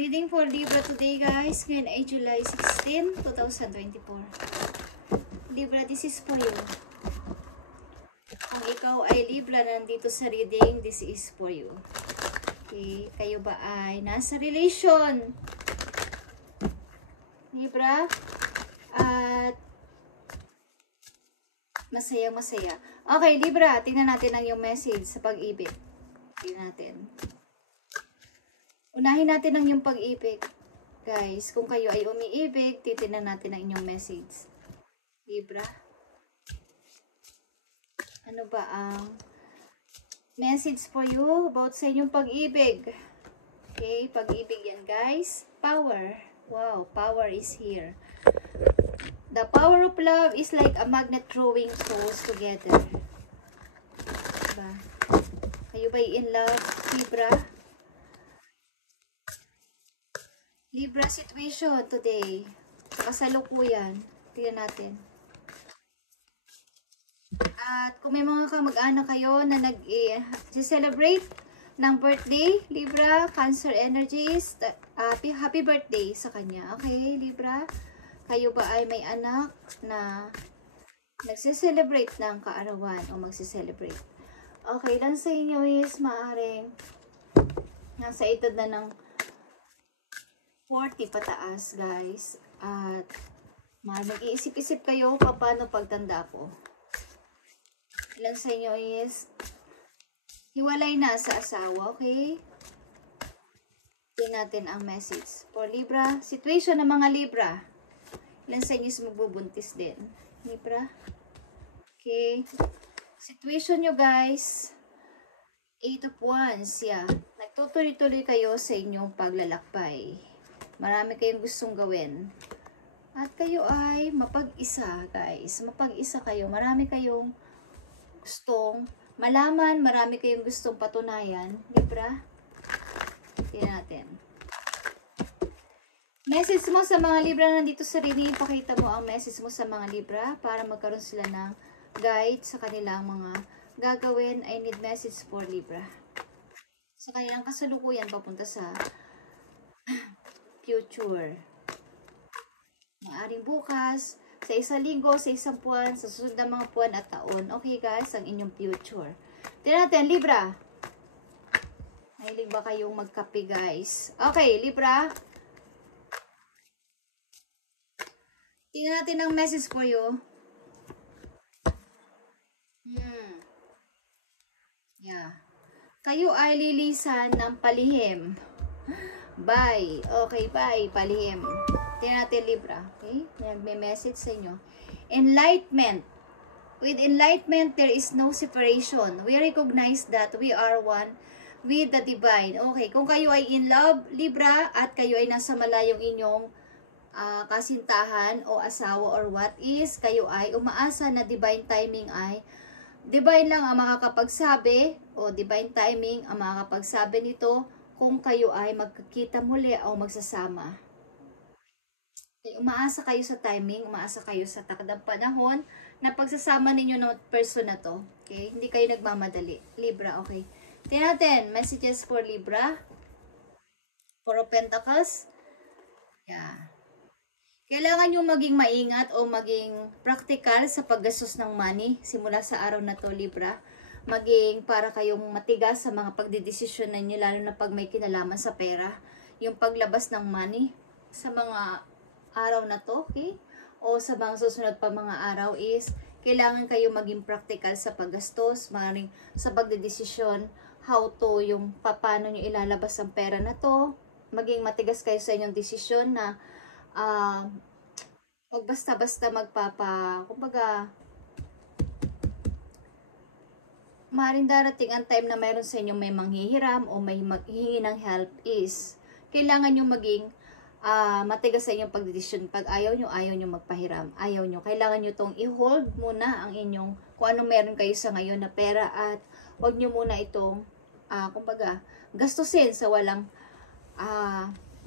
Reading for Libra today, guys. Ngayon ay July 16, 2024. Libra, this is for you. Kung ikaw ay Libra nandito sa reading, this is for you. Okay, kayo ba ay nasa relation? Libra, at masaya-masaya. Okay, Libra, tingnan natin ang iyong message sa pag-ibig. Tingnan natin. Unahin natin ang iyong pag-ibig. Guys, kung kayo ay umiibig, titingnan natin ang inyong message. Libra. Ano ba ang message for you about sa inyong pag-ibig? Okay, pag-ibig yan, guys. Power. Wow, power is here. The power of love is like a magnet drawing souls together. Diba? Kayo ba in love, Libra? Libra situation today. Sa kasalukuyan. Tingnan natin. At kung may mga kamag-anak kayo na nag-celebrate ng birthday, Libra, Cancer energies, happy birthday sa kanya. Okay, Libra? Kayo ba ay may anak na nagse-celebrate ng kaarawan o magse-celebrate? Okay, lang sa inyo is maaaring nasa edad na ng 40 pataas, guys. At mag-iisip-isip kayo paano pagtanda ko. Ilan sa inyo is hiwalay na sa asawa, okay? Tingnan natin ang message for Libra. Situation ng mga Libra. Ilan sa inyo is magbubuntis din? Libra. Okay. Situation nyo, guys. 8 of Wands, yeah. Nagtutuloy-tuloy kayo sa inyong paglalakbay. Marami kayong gustong gawin. At kayo ay mapag-isa, guys. Mapag-isa kayo. Marami kayong gustong malaman. Marami kayong gustong patunayan. Libra? Tingnan natin. Message mo sa mga Libra nandito sa reading. Pakita mo ang message mo sa mga Libra para magkaroon sila ng guide sa kanilang mga gagawin. I need message for Libra. Sa kanilang kasalukuyan papunta sa future. Maaring bukas, sa isang linggo, sa isang buwan, sa susunod na mga buwan at taon. Okay, guys, ang inyong future. Tingnan natin, Libra. Mahilig ba kayong magkape, guys? Okay, Libra. Tingnan natin ang message for you. Yeah. Kayo ay lilisan ng palihim. Bye. Okay, bye. Palihim. Tingnan natin, Libra. Okay? May message sa inyo. Enlightenment. With enlightenment, there is no separation. We recognize that we are one with the divine. Okay, kung kayo ay in love, Libra, at kayo ay nasa malayong inyong kasintahan o asawa or what is, kayo ay umaasa na divine timing ay divine lang ang makakapagsabi o divine timing ang makakapagsabi nito kung kayo ay magkikita muli o magsasama. Okay, umaasa kayo sa timing, umaasa kayo sa takdang panahon na pagsasama ninyo ng person na to. Okay? Hindi kayo nagmamadali. Libra, okay. Tingnan natin, messages for Libra. Four of Pentacles. Yeah. Kailangan nyo maging maingat o maging practical sa paggastos ng money simula sa araw na to, Libra. Maging para kayong matigas sa mga pagdidesisyon ninyo, lalo na pag may kinalaman sa pera. Yung paglabas ng money sa mga araw na to, okay? O sa mga susunod pa mga araw is, kailangan kayo maging practical sa paggastos, maaaring sa pagdidesisyon, how to, yung paano nyo ilalabas ang pera na to. Maging matigas kayo sa inyong desisyon na wag basta-basta kumbaga, maaaring darating ang time na mayroon sa inyo may manghihiram o may maghihingi ng help is, kailangan nyo maging matigas sa inyong pagdedesisyon. Pag ayaw nyo magpahiram. Ayaw nyo. Kailangan nyo tong i-hold muna ang inyong, kung anong meron kayo sa ngayon na pera at wag nyo muna itong, kumbaga, gastusin sa walang,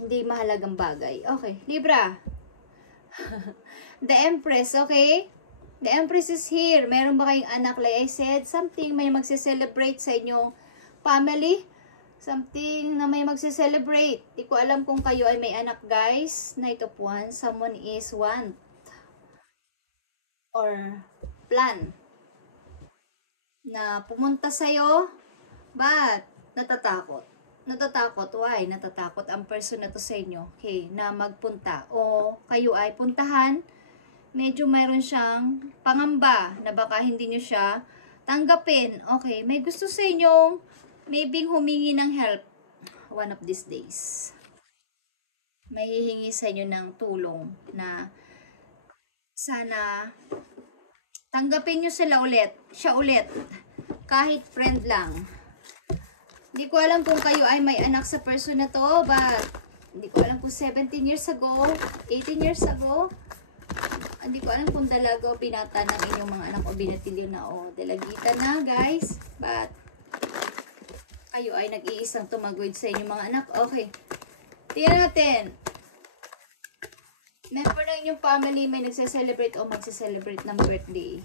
hindi mahalagang bagay. Okay, Libra. The Empress, okay? The Empress is here. Meron ba kayong anak? Like I said, something may magse-celebrate sa inyong family. Something na may magse-celebrate. Di ko alam kung kayo ay may anak, guys. Knight of Wands. Someone is want or plan na pumunta sa'yo, but natatakot. Natatakot. Why? Natatakot ang person na to sa inyo. Okay, na magpunta. O kayo ay puntahan. Medyo mayroon siyang pangamba na baka hindi nyo siya tanggapin. Okay, may gusto sa inyong maybe humingi ng help one of these days. May hihingi sa inyo ng tulong na sana tanggapin nyo siya ulit. Kahit friend lang. Hindi ko alam kung kayo ay may anak sa person na to, but hindi ko alam kung 17 years ago, 18 years ago, hindi ko alam kung dalaga o binata ng inyong mga anak o binatilyo na o dalagita na, guys. But kayo ay nag-iisang tumagwid sa inyong mga anak. Okay. Tingnan natin. Member ng inyong family may nagse-celebrate o magse-celebrate ng birthday.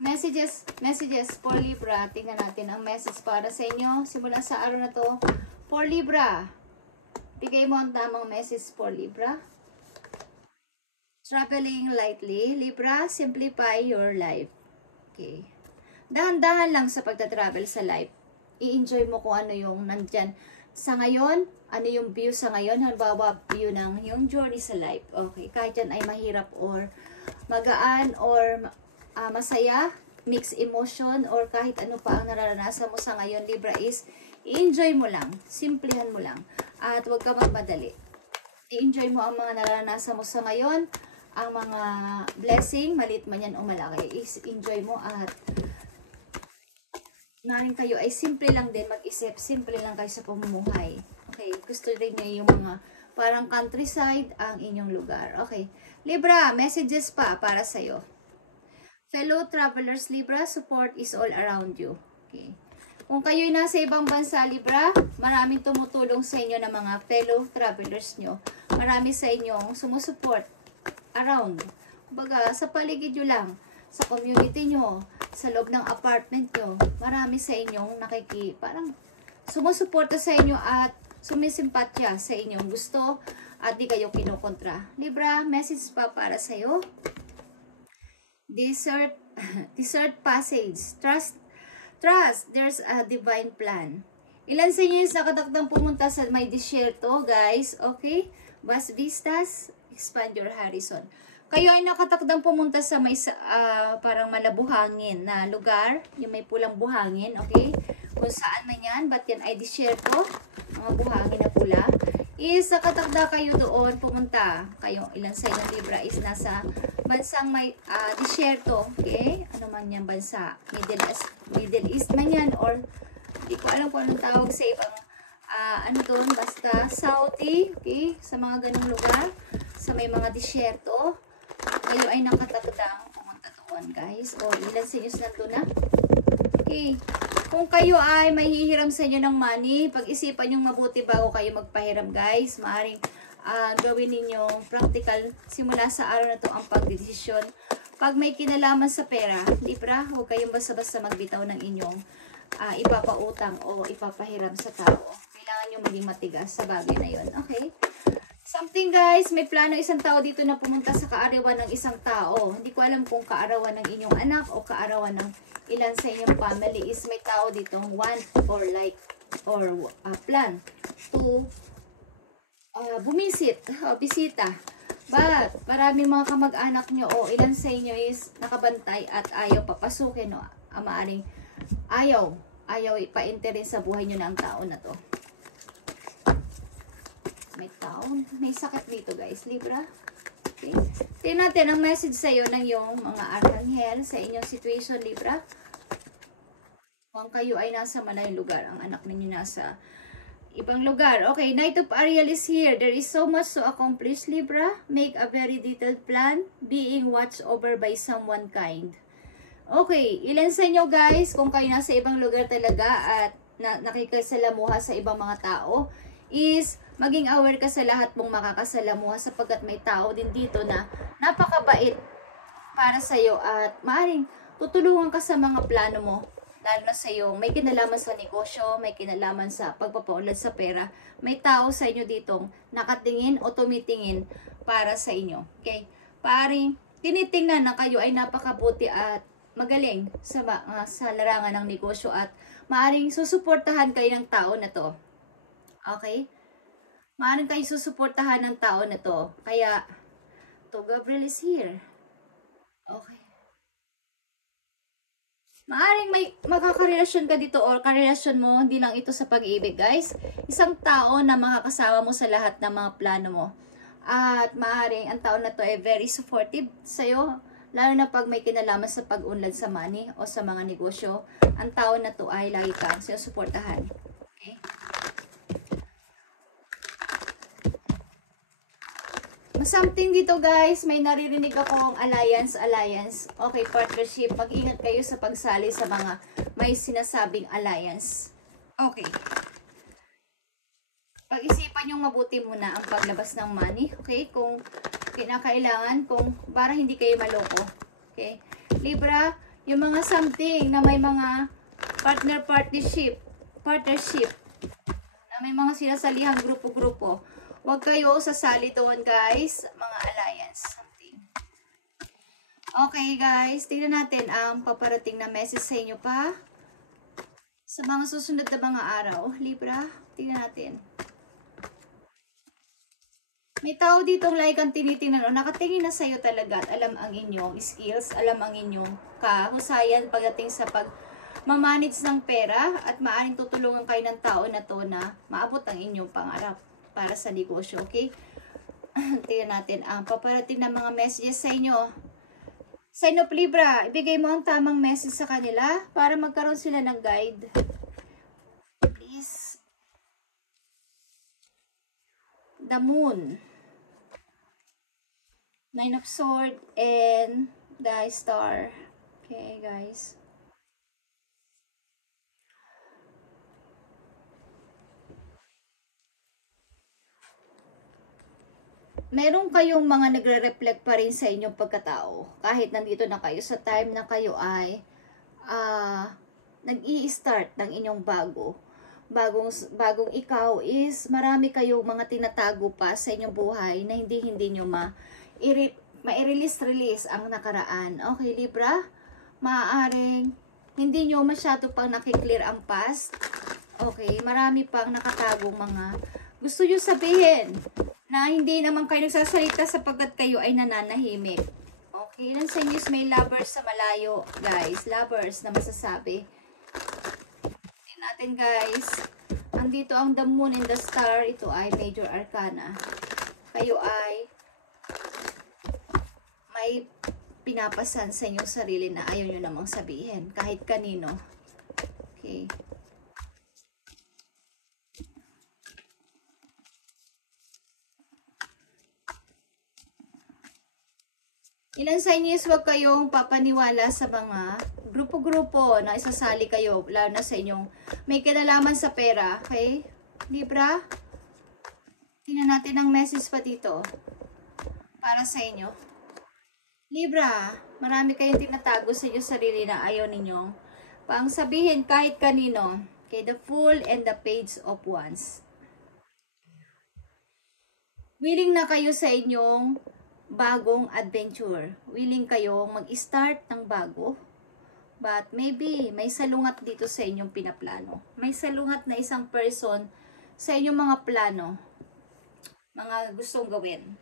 Messages for Libra. Tingnan natin ang message para sa inyo. Simula sa araw na to. For Libra. Bigay mo ang tamang message for Libra. Traveling lightly. Libra, simplify your life. Okay. Dahan-dahan lang sa pagta-travel sa life. I-enjoy mo kung ano yung nandyan sa ngayon. Ano yung view sa ngayon. Halimbawa, view ng yung journey sa life. Okay. Kahit yan ay mahirap or magaan or masaya, mixed emotion, or kahit ano pa ang nararanasan mo sa ngayon, Libra, is i-enjoy mo lang. Simplihan mo lang. At huwag ka magmadali. I-enjoy mo ang mga nararanasan mo sa ngayon. Ang mga blessing, maliit man yan o malaki, is enjoy mo at narin kayo ay simple lang din mag-isip. Simple lang kayo sa pamumuhay. Okay, gusto rin niyo yung mga parang countryside ang inyong lugar. Okay, Libra, messages pa para sa'yo. Fellow travelers, Libra, support is all around you. Okay. Kung kayo'y nasa ibang bansa, Libra, maraming tumutulong sa inyo ng mga fellow travelers nyo. Marami sa inyong sumusuport around. Kumbaga, sa paligid nyo lang, sa community nyo, sa loob ng apartment nyo, marami sa inyong parang sumusuporta sa inyo at sumisimpatya sa inyong gusto at di kayo kinukontra. Libra, message pa para sa'yo. Desert passage. Trust, there's a divine plan. Ilan sa inyo yung nakatakdang pumunta sa may disyerto, guys? Okay? Vas Vistas, expand your horizon. Kayo ay nakatakdang pumunta sa may parang malabuhangin na lugar, yung may pulang buhangin, okay? Kung saan man yan, ba't yan ay disyerto, mga buhangin na pula, is nakatakda kayo doon pumunta. Kayo, ilan sa inyo, Libra, is nasa bansang may disyerto, okay? Ano man yan bansa, Middle East man yan, or hindi ko alam kung anong tawag sa ibang ano doon, basta Saudi, okay? Sa mga ganung lugar, sa may mga disyerto, kayo ay nakatakdang pumunta doon, guys. O ilan sa inyo nandun na? Okay. Kung kayo ay mahihiram sa inyo ng money, pag-isipan yung mabuti bago kayo magpahiram, guys. Maaring gawin ninyong practical simula sa araw na to ang pagdesisyon. Pag may kinalaman sa pera, Libra, huwag kayong basta-basta magbitaw ng inyong ipapautang o ipapahiram sa tao. Kailangan nyo maging matigas sa bagay na yon. Okay? Something, guys, may plano isang tao dito na pumunta sa kaarawan ng isang tao. Hindi ko alam kung kaarawan ng inyong anak o kaarawan ng ilan sa inyong family is may tao dito want or like or plan to bumisit o bisita. But maraming mga kamag-anak nyo o ilan sa inyo is nakabantay at ayaw papasukin o maaring ayaw ipa-interes sa buhay nyo na ang tao na to. May taon. May sakit dito, guys. Libra. Okay. Tingnan natin ang message sa iyo ng yung mga arkanghel sa inyong situation, Libra. Kung kayo ay nasa malayong lugar, ang anak ninyo nasa ibang lugar. Okay, Knight of Ariel is here. There is so much to accomplish, Libra. Make a very detailed plan. Being watched over by someone kind. Okay, ilan sa inyo, guys, kung kayo nasa ibang lugar talaga at nakikasalamuha sa ibang mga tao, is maging aware ka sa lahat mong makakasalamuha sapagkat may tao din dito na napakabait para sa'yo at maaaring tutulungan ka sa mga plano mo. Lalo na sa'yo, may kinalaman sa negosyo, may kinalaman sa pagpapaunlad sa pera. May tao sa inyo ditong nakatingin o tumitingin para sa inyo. Okay? Paring tinitingnan na kayo ay napakabuti at magaling sa larangan ng negosyo at maaaring susuportahan kayo ng tao na to. Okay? Maaaring kayo susuportahan ng tao na to. Kaya, to Gabriel is here. Okay. Maaaring may magkakarelasyon ka dito or karelasyon mo, hindi lang ito sa pag-ibig, guys. Isang tao na makakasama mo sa lahat ng mga plano mo. At maaaring ang tao na to ay very supportive sa'yo. Lalo na pag may kinalaman sa pag-unlad sa money o sa mga negosyo, ang tao na to ay lagi kang sinusuportahan. Okay? Something dito guys, may naririnig akong alliance. Okay, partnership. Mag-ingat kayo sa pagsali sa mga may sinasabing alliance. Okay. Pag-isipan nyo mabuti muna ang paglabas ng money. Okay, kung kinakailangan, kung para hindi kayo maloko. Okay. Libra, yung mga something na may mga partnership, na may mga sinasalihang grupo-grupo. Huwag kayo sasali doon guys, mga alliance, something. Okay guys, tingnan natin ang paparating na message sa inyo pa. Sa mga susunod na mga araw, Libra, tingnan natin. May tao ditong like ang tinitingnan o nakatingin na sa'yo talaga at alam ang inyong skills, alam ang inyong kahusayan pagdating sa pag-manage ng pera at maaaring tutulungan kayo ng tao na to na maabot ang inyong pangarap para sa negosyo, okay? Tingnan natin ang paparating na mga messages sa inyo. Sign of Libra, ibigay mo ang tamang message sa kanila para magkaroon sila ng guide. Please. The Moon. Nine of Swords and the Star. Okay, guys. Meron kayong mga nagre-reflect pa rin sa inyong pagkatao. Kahit nandito na kayo sa time na kayo ay nag-i-start ng inyong bagong ikaw is marami kayong mga tinatago pa sa inyong buhay na hindi nyo ma-release ang nakaraan. Okay, Libra? Maaaring hindi nyo masyado pang nakiklear ang past. Okay, marami pang nakatagong mga gusto nyo sabihin na hindi naman kayo nagsasalita sapagkat kayo ay nananahimik. Okay, ilan sa inyo may lovers sa malayo, guys. Lovers na masasabi. Tingnan natin, guys. Andito ang The Moon and the Star. Ito ay Major Arcana. Kayo ay may pinapasan sa inyong sarili na ayaw nyo namang sabihin. Kahit kanino. Okay. Ilan sa inyo huwag kayong papaniwala sa mga grupo-grupo na isasali kayo, lalo na sa inyong may kinalaman sa pera. Okay? Libra? Tingnan natin ang message pa dito para sa inyo. Libra, marami kayong tinatago sa inyong sarili na ayaw ninyong pang sabihin kahit kanino. Okay, the Fool and the Page of Wands. Willing na kayo sa inyong bagong adventure. Willing kayong mag-start ng bago. But maybe may salungat dito sa inyong pinaplano. May salungat na isang person sa inyong mga plano. Mga gustong gawin.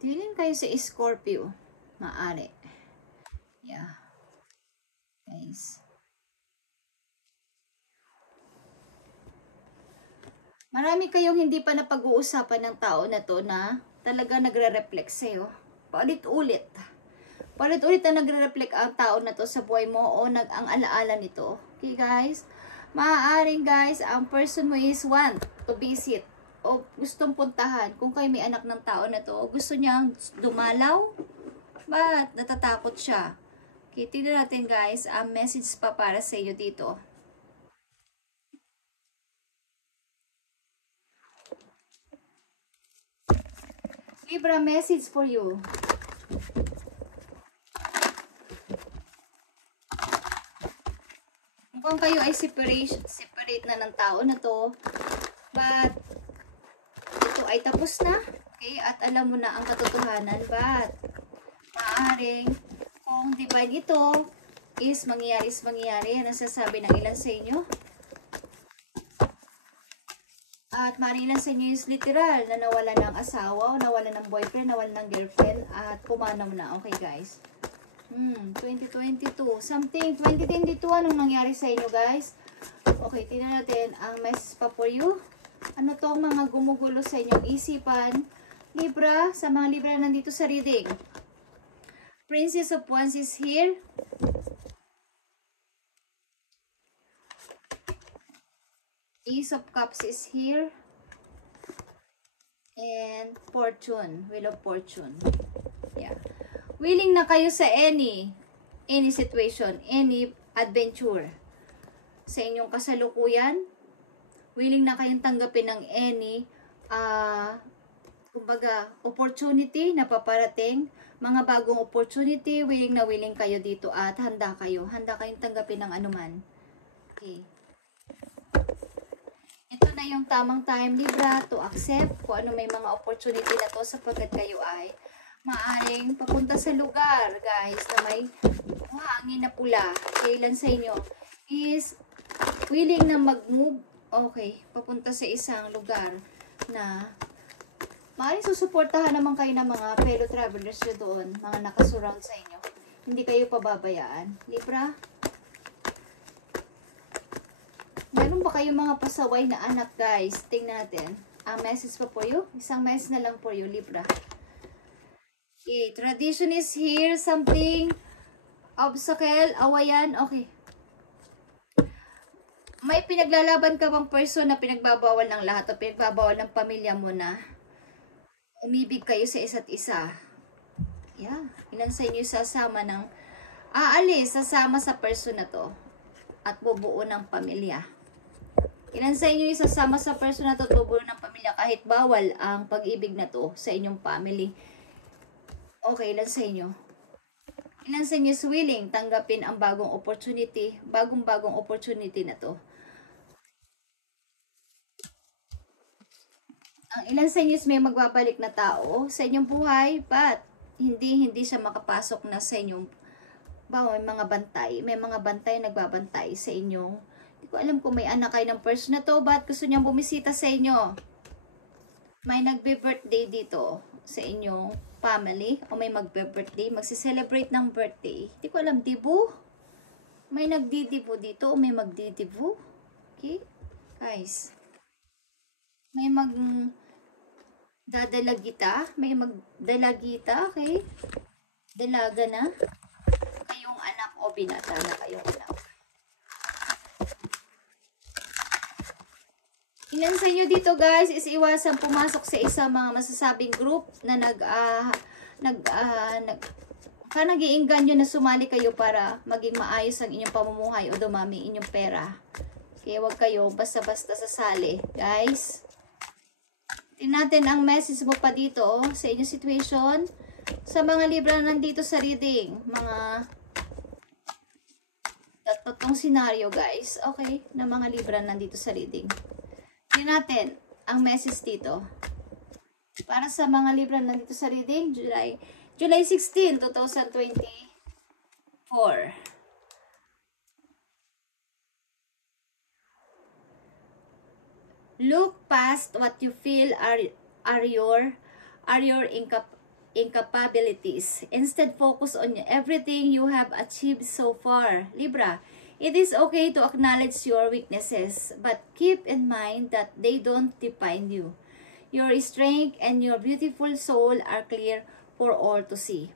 Tingin kayo sa Scorpio. Maaari. Yeah. Guys. Marami kayong hindi pa napag-uusapan ng tao na to na talaga nagre-reflect sa'yo. Paulit-ulit. Paulit-ulit na nagre-reflect ang tao na to sa buhay mo o ang alaala nito. Okay guys? Maaaring guys, ang person mo is want to visit o gustong puntahan. Kung kayo may anak ng tao na to, gusto niyang dumalaw, but natatakot siya. Okay, tignan natin guys, ang message pa para sa iyo dito. Libra, message for you. Mukhang kayo ay separate na ng tao na to, but ito ay tapos na. Okay, at alam mo na ang katotohanan, but maaaring kung divine ito is mangyayari, nasasabi ng ilan sa inyo. At maaaring ilan sa inyo is literal na nawala ng asawa, nawala ng boyfriend, nawala ng girlfriend, at pumanaw na. Okay guys. 2022. Something, 2022, anong nangyari sa inyo guys? Okay, tingnan natin ang message pa for you. Ano tong mga gumugulo sa inyong isipan? Libra, sa mga Libra nandito sa reading. Princess of Wands is here. Ace of Cups is here. And Fortune, Wheel of Fortune. Yeah. Willing na kayo sa any situation, any adventure. Sa inyong kasalukuyan, willing na kayong tanggapin ng any kumbaga, opportunity na paparating, mga bagong opportunity, willing na willing kayo dito at handa kayong tanggapin ng anuman. Okay. Ito na yung tamang time, Libra, to accept kung ano may mga opportunity na to sapagkat kayo ay maaaring papunta sa lugar, guys, na may hangin na pula. Kailan sa inyo is willing na mag-move, okay, papunta sa isang lugar na maaaring susuportahan naman kayo ng mga fellow travelers nyo doon, mga nakasurround sa inyo. Hindi kayo pababayaan. Libra? Meron ba kayong mga pasaway na anak, guys? Tingnan natin. Ang message pa for you. Isang message na lang for you, Libra. Okay, tradition is here. Something. Obstacle. Awayan. Okay. May pinaglalaban ka bang person na pinagbabawal ng lahat o pinagbabawal ng pamilya mo na umibig kayo sa isa't isa? Yeah. Ilan sa inyo sasama ng sasama sa person na to at bubuo ng pamilya? Ilan sa inyo isasama sa person na to, bubuo ng pamilya kahit bawal ang pag-ibig na to sa inyong family? Okay, ilan sa inyo? Ilan sa inyo is willing tanggapin ang bagong opportunity na to? Ang ilan sa inyo is may magbabalik na tao sa inyong buhay, but hindi siya makapasok na sa inyong may mga bantay nagbabantay sa inyong. Hindi ko alam kung may anak kayo ng person na to, but gusto niyang bumisita sa inyo. May nagbe-birthday dito sa inyong family, o may magbe-birthday, magsi-celebrate ng birthday. Hindi ko alam, dibu? May nagdidibu dito, o may magdidibu. Okay? Guys. May may magdalagita, okay? Dalaga na. Kayong anak o binata na kayong anak. Ilan sa inyo dito guys is iwasan pumasok sa isang mga masasabing group na nag-iinganyo na sumali kayo para maging maayos ang inyong pamumuhay o dumami inyong pera. Kaya wag kayo basta-basta sasali, guys. Tingnan natin ang message mo pa dito sa inyong situation. Sa mga Libra nandito sa reading, mga tatlong scenario, guys. Okay, na mga Libra nandito sa reading. Tingnan natin ang message dito. Para sa mga Libra nandito sa reading, July 16, 2024. Look past what you feel are your incapabilities. Instead, focus on everything you have achieved so far. Libra, it is okay to acknowledge your weaknesses, but keep in mind that they don't define you. Your strength and your beautiful soul are clear for all to see.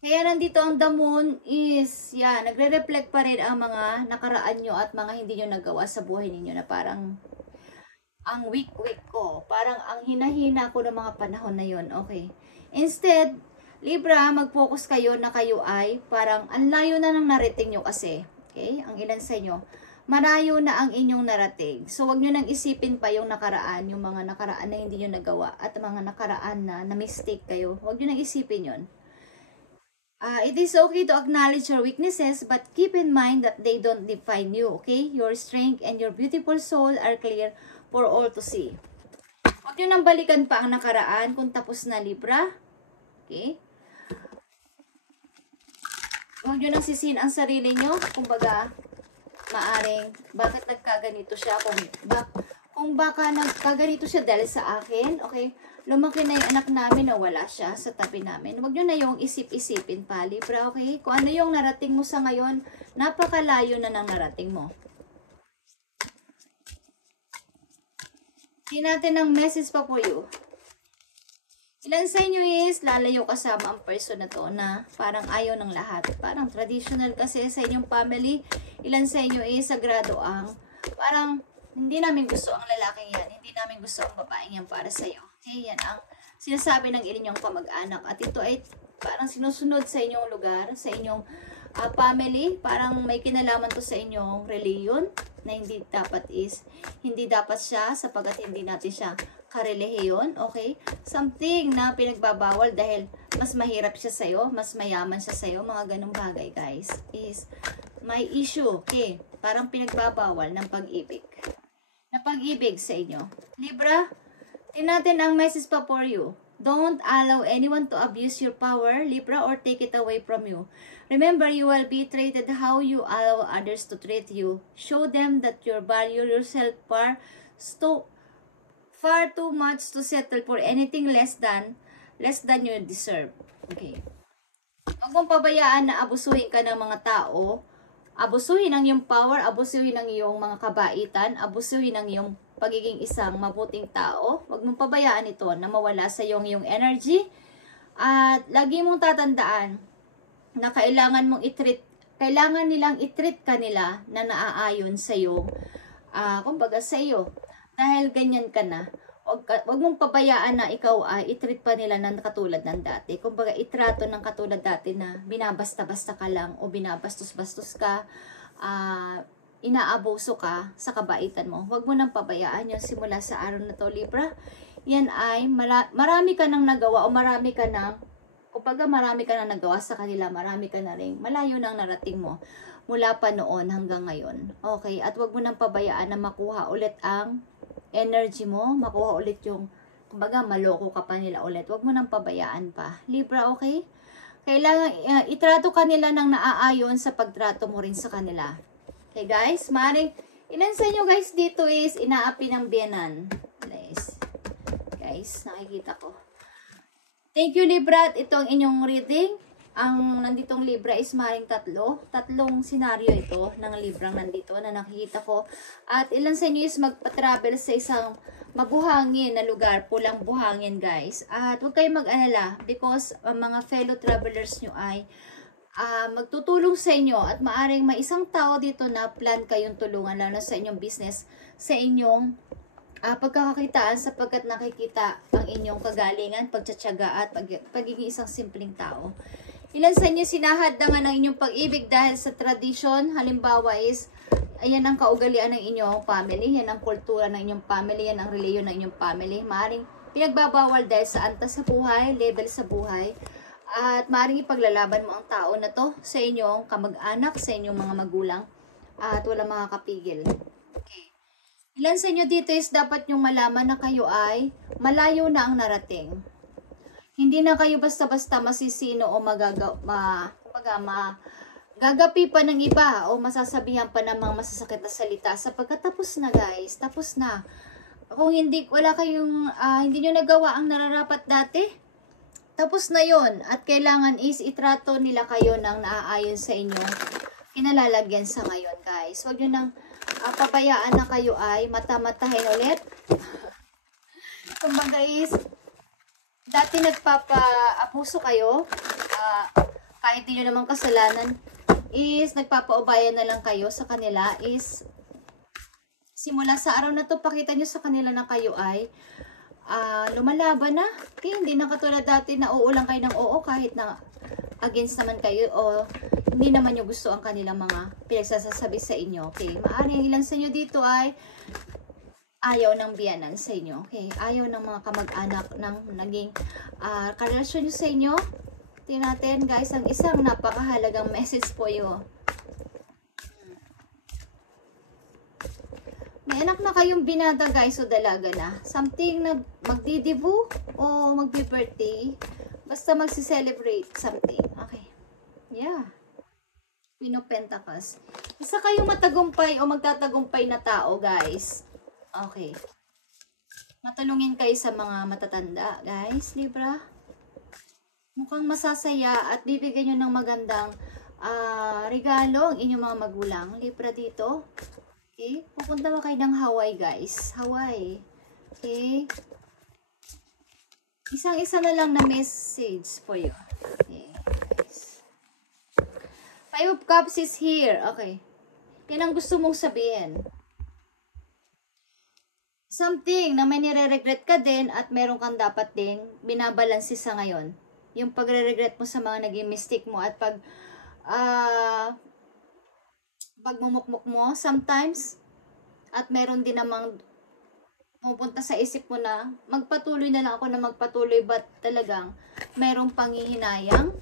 Kaya nandito ang the moon is, yan, nagre-reflect pa rin ang mga nakaraan nyo at mga hindi nyo nagawa sa buhay ninyo na parang ang weak-weak ko. Parang ang hina-hina ko ng mga panahon na yon. Okay. Instead, Libra, mag-focus kayo na kayo ay parang ang layo na ng narating nyo kasi. Okay? Ang ilan sa inyo, marayo na ang inyong narating. So, wag nyo nang isipin pa yung nakaraan, yung mga nakaraan na hindi nyo nagawa at mga nakaraan na mistake kayo. Wag nyo nang isipin yon. It is okay to acknowledge your weaknesses, but keep in mind that they don't define you, okay? Your strength and your beautiful soul are clear for all to see. Huwag nyo nang balikan pa ang nakaraan kung tapos na, Libra. Okay? Huwag nyo nang sisihin ang sarili nyo. Kumbaga, maaring, bakit nagkaganito siya? Kung baka nagkaganito siya dahil sa akin, okay? Lumaki na yung anak namin na wala siya sa tabi namin. Huwag nyo na yung isip-isipin pa, Libra, okay? Kung ano yung narating mo sa ngayon, napakalayo na ng narating mo. Hindi natin ang message pa po you. Ilan sa inyo is lalayo kasama ang person na to na parang ayaw ng lahat. Parang traditional kasi sa inyong family. Ilan sa inyo is sagrado ang parang hindi namin gusto ang lalaking yan. Hindi namin gusto ang babaeng yan para sa'yo. Okay, yan ang sinasabi ng inyong kamag-anak. At ito ay parang sinusunod sa inyong lugar, sa inyong family. Parang may kinalaman to sa inyong reliyon na hindi dapat siya sapagkat hindi natin siya karelihiyon, okay? Something na pinagbabawal dahil mas mahirap siya sa'yo, mas mayaman siya sa'yo, mga ganong bagay, guys, is may issue, okay? Parang pinagbabawal ng pag-ibig. Na pag-ibig sa inyo. Libra, tingnan ang message pa for you. Don't allow anyone to abuse your power, Libra, or take it away from you. Remember, you will be treated how you allow others to treat you. Show them that you value yourself far too much to settle for anything less than you deserve. Okay. Huwag mong pabayaan na abusuhin ka ng mga tao. Abusuhin ang iyong power, abusuhin ang iyong mga kabaitan, abusuhin ang iyong pagiging isang mabuting tao. Huwag mong pabayaan ito na mawala sa iyong energy. At lagi mong tatandaan na kailangan nilang i-treat ka nila na naaayon sa iyo. Kumbaga sa iyo. Dahil ganyan ka na, wag mong pabayaan na ikaw ay i-treat pa nila ng katulad ng dati. Kumbaga, itrato ng katulad dati na binabasta-basta ka lang o binabastos-bastos ka, inaabuso ka sa kabaitan mo. Wag mo nang pabayaan yun simula sa araw na to, Libra. Yan ay marami ka nang nagawa o marami ka nang nagawa sa kanila, marami ka na rin. Malayo na ang narating mo mula pa noon hanggang ngayon. Okay, at wag mo nang pabayaan na makuha ulit ang energy mo, makuha ulit yung, kumbaga, maloko ka pa nila ulit. Huwag mo nang pabayaan pa. Libra, okay? Kailangan, itrato ka nila ng naaayon sa pagtrato mo rin sa kanila. Okay, guys? Maring, ilan sa inyo, guys, dito is inaapi ng biyanan. Guys, nakikita ko. Thank you, Libra. Ito ang inyong reading. Ang nanditong Libra is maring tatlong senaryo ito ng Librang nandito na nakikita ko. At ilan sa inyo is magpa-travel sa isang mabuhangin na lugar, pulang buhangin, guys. At huwag kayong mag-alala because mga fellow travelers nyo ay magtutulong sa inyo at maaring may isang tao dito na plan kayong tulungan lalo sa inyong business, sa inyong pagkakakitaan sapagkat nakikita ang inyong kagalingan, pagtsatsaga at pagiging isang simpleng tao. Ilan sa inyo sinahadangan ng inyong pag-ibig dahil sa tradisyon, halimbawa is, ayan ang kaugalian ng inyong family, yan ang kultura ng inyong family, yan ang reliyon ng inyong family. Maaring pinagbabawal dahil sa antas sa buhay, level sa buhay, at maaring ipaglalaban mo ang tao na to sa inyong kamag-anak, sa inyong mga magulang, at walang makakapigil. Okay. Ilan sa inyo dito is dapat yung malaman na kayo ay malayo na ang narating. Hindi na kayo basta-basta masisino o gagapi pa ng iba o masasabihan pa ng mga masasakit na salita sapagkat tapos na, guys, tapos na. Kung hindi nyo nagawa ang nararapat dati, tapos na yon at kailangan is itrato nila kayo ng naaayon sa inyo kinalalagyan sa ngayon, guys. Huwag nyo nang pabayaan na kayo ay mata-matahin ulit. Kumbaga is dati nagpapa-abuso kayo, kahit di nyo naman kasalanan, is nagpapaubayan na lang kayo sa kanila, is simula sa araw na to, pakita nyo sa kanila na kayo ay lumalaban na. Okay, hindi na katulad dati na oo lang kayo ng oo kahit na against naman kayo o hindi naman nyo gusto ang kanilang mga pinagsasasabi sa inyo. Okay, maaaring ilan sa inyo dito ay ayaw ng biyanan sa inyo. Okay, ayaw ng mga kamag-anak ng naging karelasyon nyo sa inyo. Tingnan natin guys, ang isang napakahalagang message po yun. May anak na kayong binata guys o dalaga na. Something na magdidibu o magbi-birthday. Basta magsi-celebrate something. Okay. Yeah. Queen of Pentacles. Isa kayong matagumpay o magtatagumpay na tao guys. Okay. Matulungin kayo sa mga matatanda guys, Libra. Mukhang masasaya at bibigyan nyo ng magandang regalo ang inyong mga magulang. Libra dito. Okay. Pupunta ba kayo ng Hawaii guys? Hawaii. Okay. Isang-isa na lang na message for you. Okay, guys. Five of Cups is here. Okay. Yan ang gusto mong sabihin. Something na may nire-regret ka din at meron kang dapat din binabalansi sa ngayon. Yung pagre-regret mo sa mga naging mistake mo at pagmumukmuk mo sometimes at meron din namang pupunta sa isip mo na magpatuloy na lang ako na magpatuloy but talagang merong panghihinayang,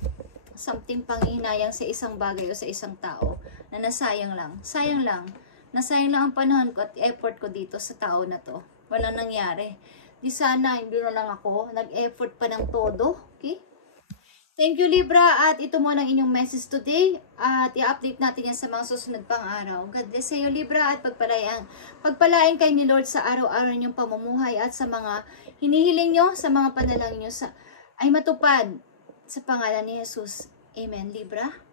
something panghihinayang sa isang bagay o sa isang tao na nasayang lang. Sayang lang. Nasayang lang ang panahon ko at effort ko dito sa tao na to. Walang nangyari. Di sana hindi na lang ako nag-effort pa ng todo. Okay? Thank you Libra at ito muna ang inyong message today at i-update natin yan sa mga susunod pang araw. God bless sa iyo Libra at pagpalain kayo ni Lord sa araw-araw ninyong pamumuhay at sa mga hinihiling nyo, sa mga panalangin nyo ay matupad sa pangalan ni Jesus. Amen Libra.